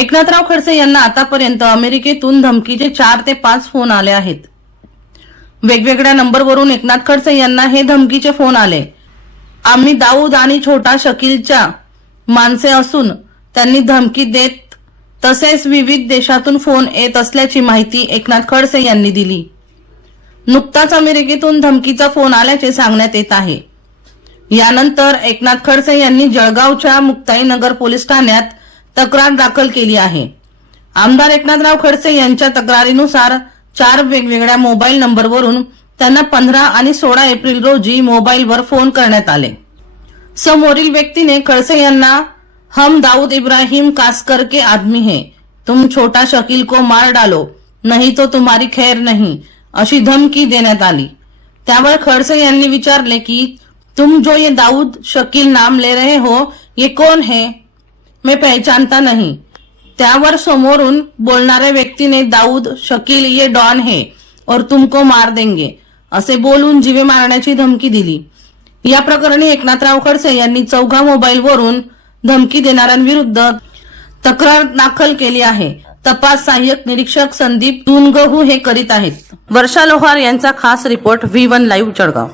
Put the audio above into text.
एकनाथराव खडसे यांना आतापर्यंत अमेरिकेतून धमकीचे 4 ते 5 फोन आले आहेत। वेगवेगळ्या नंबरवरून एकनाथ खडसे यांना हे धमकीचे फोन आले। आम्ही दाऊद आणि छोटा शकीलच्या माणसे असून त्यांनी धमकी देत तसेच विविध देशातून फोन येत असल्याची माहिती एकनाथ खडसे यांनी दिली। नुकताच अमेरिकेतून धमकीचा फोन आल्याचे सांगण्यात येत आहे। यानंतर एकनाथ खडसे यांनी जळगावच्या मुक्ताईनगर पोलीस ठाण्यात तक्रार दाखल केली आहे। आमदार एकनाथराव खडसे यांच्या तक्रारीनुसार 4 वेगवेगळ्या मोबाईल नंबरवरून त्यांना 15 आणि 16 एप्रिल रोजी मोबाईलवर फोन करण्यात आले। समोरील व्यक्तीने खडसे यांना हम दाऊद इब्राहिम कासकर के आदमी है, तुम छोटा शकील को मार डालो नहीं तो तुम्हारी खैर नहीं अशी धमकी देण्यात आली। त्यावर खडसे यांनी विचारले की तुम जो ये दाऊद शकील नाम ले रहे हो ये कौन है, मैं पहचानता नहीं। त्यावर समोरून बोलणाऱ्या व्यक्तीने दाऊद शकील ये डॉन है और तुमको मार देंगे असे बोलून जीवे मारण्याची धमकी दिली। या प्रकरणी एकनाथराव खडसे यांनी 4 मोबाईलवरून धमकी देणाऱ्यांविरुद्ध तक्रार दाखल केली आहे। तपास सहाय्यक निरीक्षक संदीप तुनगहू हे करीत आहेत। वर्षा लोहार यांचा खास रिपोर्ट V1 लाईव्ह जळगाव।